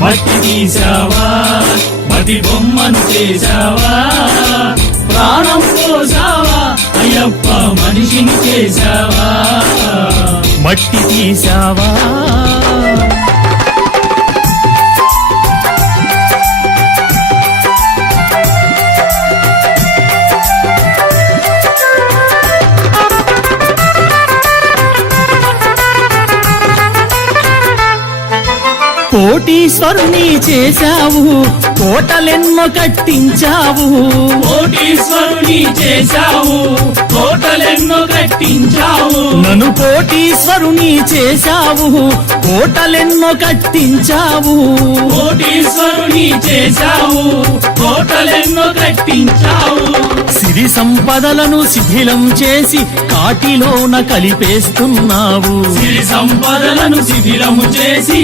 మట్టి తీసావా మట్టి బొమ్మను చేసావా ప్రాణం పోసావా అయ్యప్ప మనిషిని చేసావా మట్టి తీసావా కోటీశ్వరుని చేశావు కోటలెన్నో కట్టించావు కోటీశ్వరుని చేశావు కోటలెన్నో కట్టించావు నన్ను కోటీశ్వరుని చేశావు కోటలెన్నో కట్టించావు కోటీశ్వరుని చేశావు కోటలెన్నో కట్టించావు సిరి సంపదలను శిథిలం చేసి కాటిలోన కలిపేస్తున్నావు సిరి సంపదలను శిథిలము చేసి